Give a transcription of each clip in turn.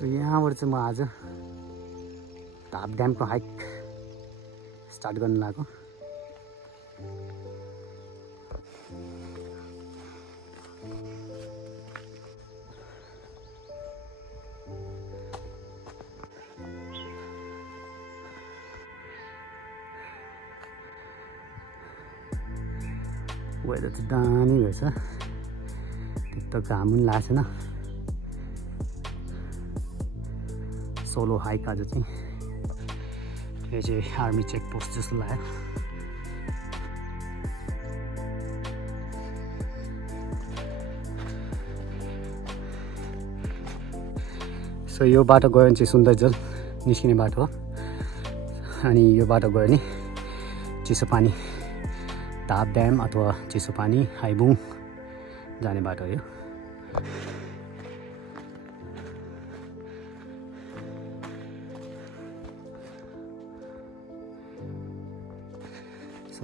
So यहाँबाट चाहिँ म आज धाप ड्यामको हाइक स्टार्ट गर्न लागेको। वेदर चाहिँ दामी रहेछ, त्यस्तो घाम पनि लागेन। सोलो हाइक आज चाहिँ यो चाहिँ आर्मी चेक पोस्ट जस्तो लाग्यो। सो यो बाटो गयो भने चाहिँ सुन्दरजल निस्किने बाटो हो, अनि यो बाटो गयो भने चिसोपानी धाप ड्याम अथवा चिसोपानी हाइबुङ जाने बाटो हो यो।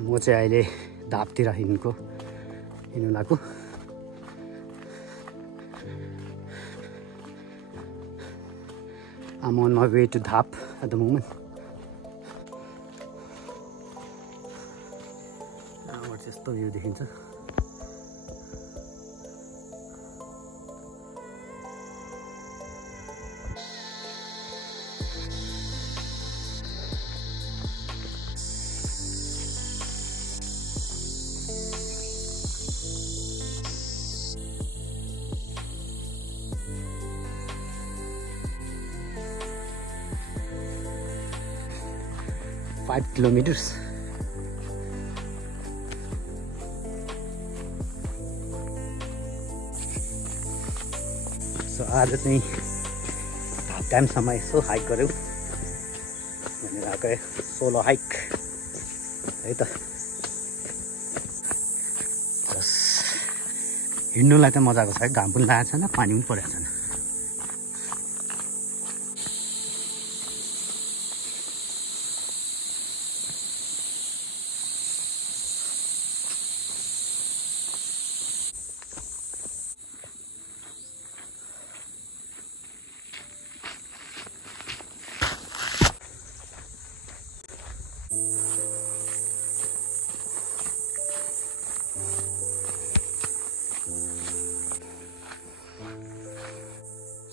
म चाहिँ अहिले धापतिर हिँड्नु लागेको। I'm on my way to Dhap at the moment. यहाँबाट यस्तो भ्यू देखिन्छ। Five kilometers. So आज चाहिँ धाप ड्यामसम्म यसो हाइक गऱ्यौँ भनेर आएको, सोलो हाइक है त। बस हिँड्नुलाई त मजाको छ है, घाम पनि लागेको छैन, पानी पनि परेको छैन।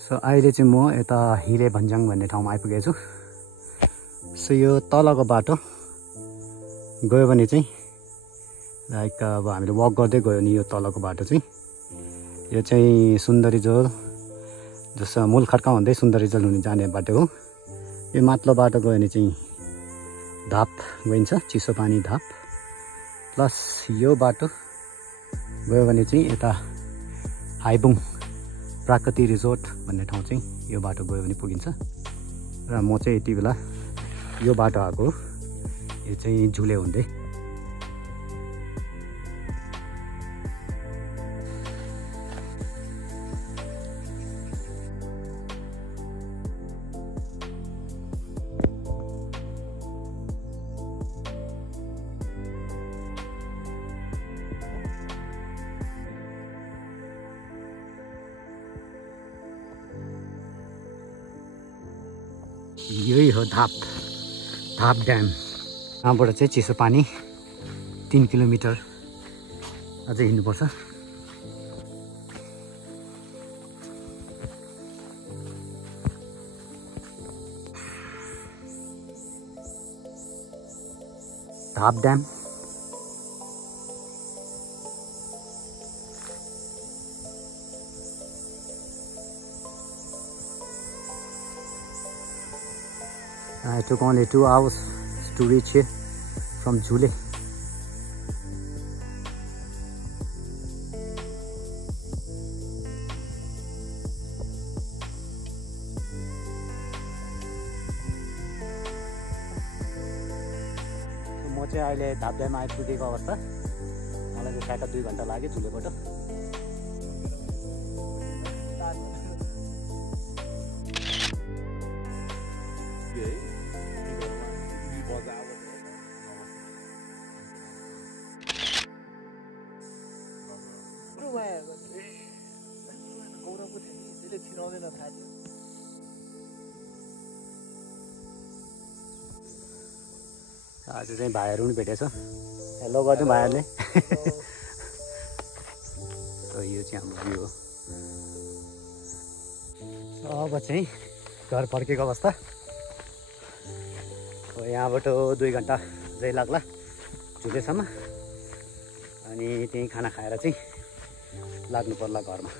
सो अहिले चाहिँ म यता हिरे भन्ज्याङ भन्ने ठाउँमा आइपुगेको छु। सो यो तलको बाटो गयो भने चाहिँ लाइक अब हामीले वक गर्दै गयो भने यो तलको बाटो चाहिँ यो चाहिँ सुन्दरीजल जस्तो मूल खड्का हुँदै सुन्दरीजल हुने जाने बाटो हो। यो माथिल्लो बाटो गयो भने चाहिँ धाप गइन्छ, चिसोपानी धाप। प्लस यो बाटो गयो भने चाहिँ यता हाइबुङ प्राकृतिक रिजोर्ट भन्ने ठाउँ चाहिँ यो बाटो गयो भने पुगिन्छ। र म चाहिँ यति बेला यो बाटो आएको, यो चाहिँ झुले हुँदै। यही हो धाप ड्याम। यहाँबाट चाहिँ चिसोपानी 3 किलोमिटर अझै हिँड्नुपर्छ। धाप dam It took only 2 hours to reach here from Jule. म चाहिँ अहिले धाप ड्याममा आइपुगेको अवस्था। मलाई चाहिँ ठ्याक्क 2 घन्टा लाग्यो झुलेबाट। आज चाहिँ भाइहरू पनि भेटेछ हेलो गर्दै भाइहरूले यो चाहिँ हाम्रो भ्यू हो अब चाहिँ घर फर्केको अवस्था यहाँबाट 2 घन्टा जै लाग्ला झुलेसम्म अनि त्यही खाना खाएर चाहिँ लाग्नु पर्ला घरमा